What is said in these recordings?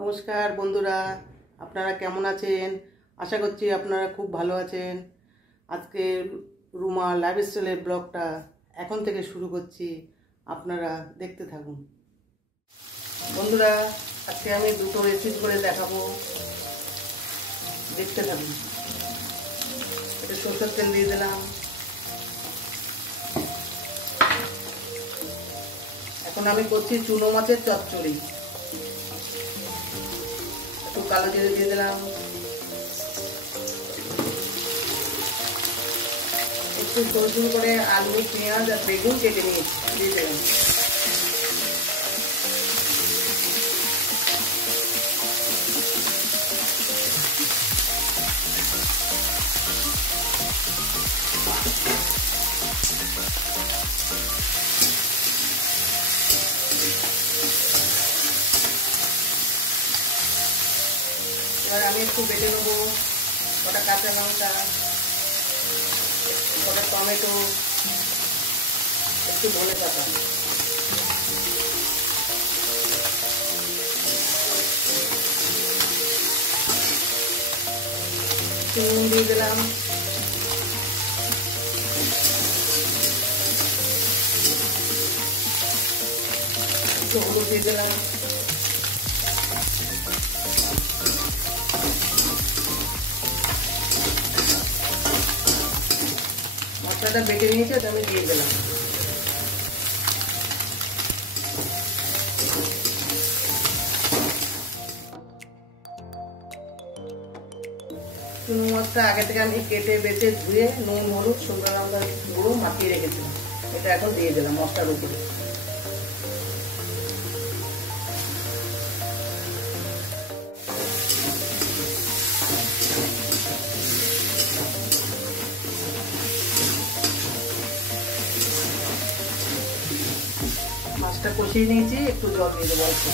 নমস্কার বন্ধুরা, আপনারা কেমন আছেন? আশা করছি আপনারা খুব ভালো আছেন। আজকে রুমা লাইফস্টাইলের ব্লগটা এখন থেকে শুরু করছি, আপনারা দেখতে থাকুন। বন্ধুরা, আজকে আমি দুটো রেসিপি করে দেখাবো, দেখতে থাকুন। এটা সরষের তেল দিয়ে দিলাম। এখন আমি করছি চুনো মাছের চচ্চড়ি। একটু কালো জিরে দিয়ে দিলাম, একটু সরষে করে আলু, পেঁয়াজ আর বেগুন কেটে নিয়ে দিয়ে দিলাম। এবার আমি একটু বেটে নেবো কটা কাঁচা লঙ্কা, কটা টমেটো, একটু ধনে পাতা, নুন দিয়ে দিলাম, একটু হলুদ দিয়ে দিলাম, মশলাটা বেটে নিয়েছি ওটা আমি দিয়ে দিলাম। চুনো মাছটা আগে থেকে আমি কেটে বেছে ধুয়ে নুন, হলুদ, শুকনো লঙ্কা গুঁড়ো মাখিয়ে রেখেছিলাম। এটা এখন দিয়ে দিলাম মশলার উপরে। মাছটা কষিয়ে নিয়েছি, একটু জল দিয়ে দেবো অল্প।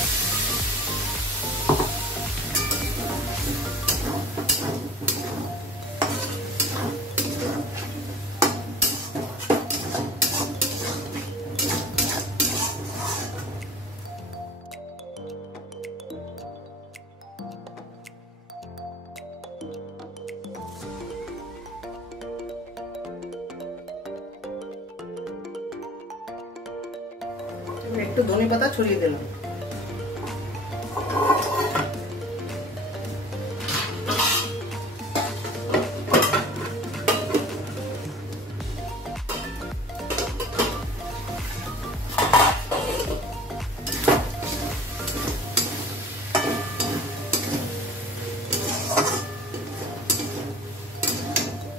একটু ধনে পাতা ছড়িয়ে দিলাম।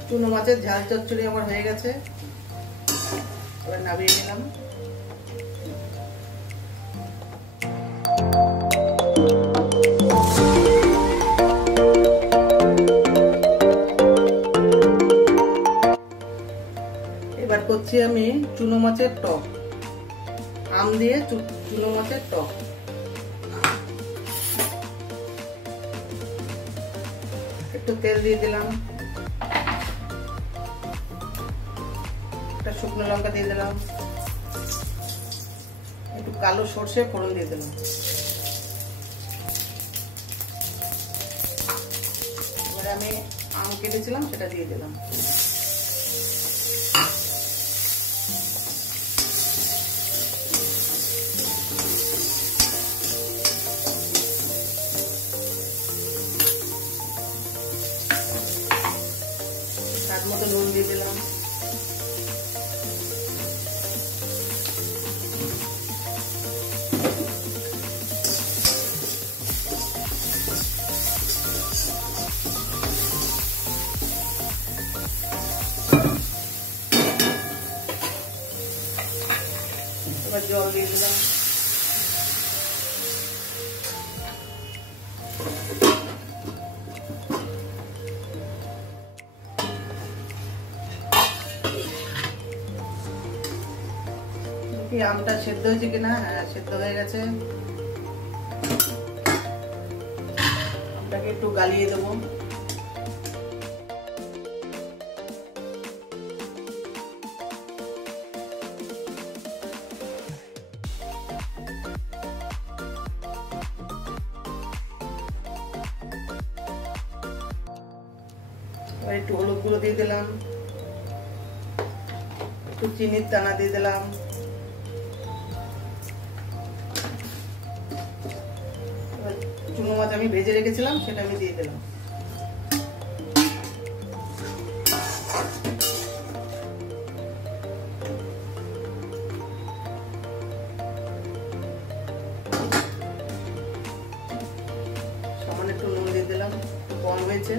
চুনো মাছের ঝাল চচ্চড়ি আমার হয়ে গেছে, এবার নামিয়ে নিলাম। এবার করছি আমি চুনো মাছের টক, আম দিয়ে চুনো মাছের টক। একটু তেল দিয়ে দিলাম, একটা শুকনো লঙ্কা দিয়ে দিলাম, একটু কালো সর্ষে ফোড়ন দিয়ে দিলাম। এবার আমি আম কেটেছিলাম সেটা দিয়ে দিলাম। স্বাদ মতো নুন দিয়ে দিলাম। এবার জল দিয়ে দিলাম। আমটা সেদ্ধ হয়েছে কিনা? হ্যাঁ, সেদ্ধ হয়ে গেছে। আমটাকে একটু গালিয়ে দেবো। এবার একটু হলুদ গুঁড়ো দিয়ে দিলাম, একটু চিনির দানা দিয়ে দিলাম, চুনো মাছ আমি ভেজে রেখেছিলাম সেটা আমি দিয়ে দিলাম। সামান্য একটু নুন দিয়ে দিলাম, একটু কম হয়েছে।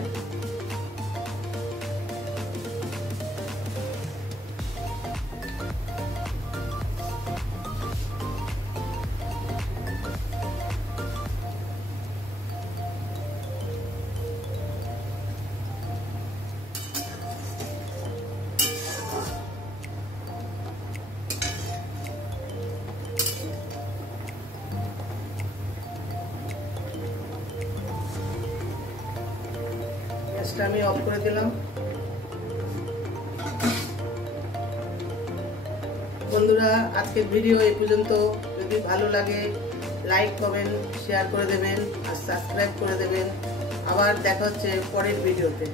গ্যাসটা আমি অফ করে দিলাম। বন্ধুরা, আজকের ভিডিও এই পর্যন্ত। যদি ভালো লাগে লাইক কমেন্ট শেয়ার করে দেবেন আর সাবস্ক্রাইব করে দেবেন। আবার দেখা হচ্ছে পরের ভিডিওতে।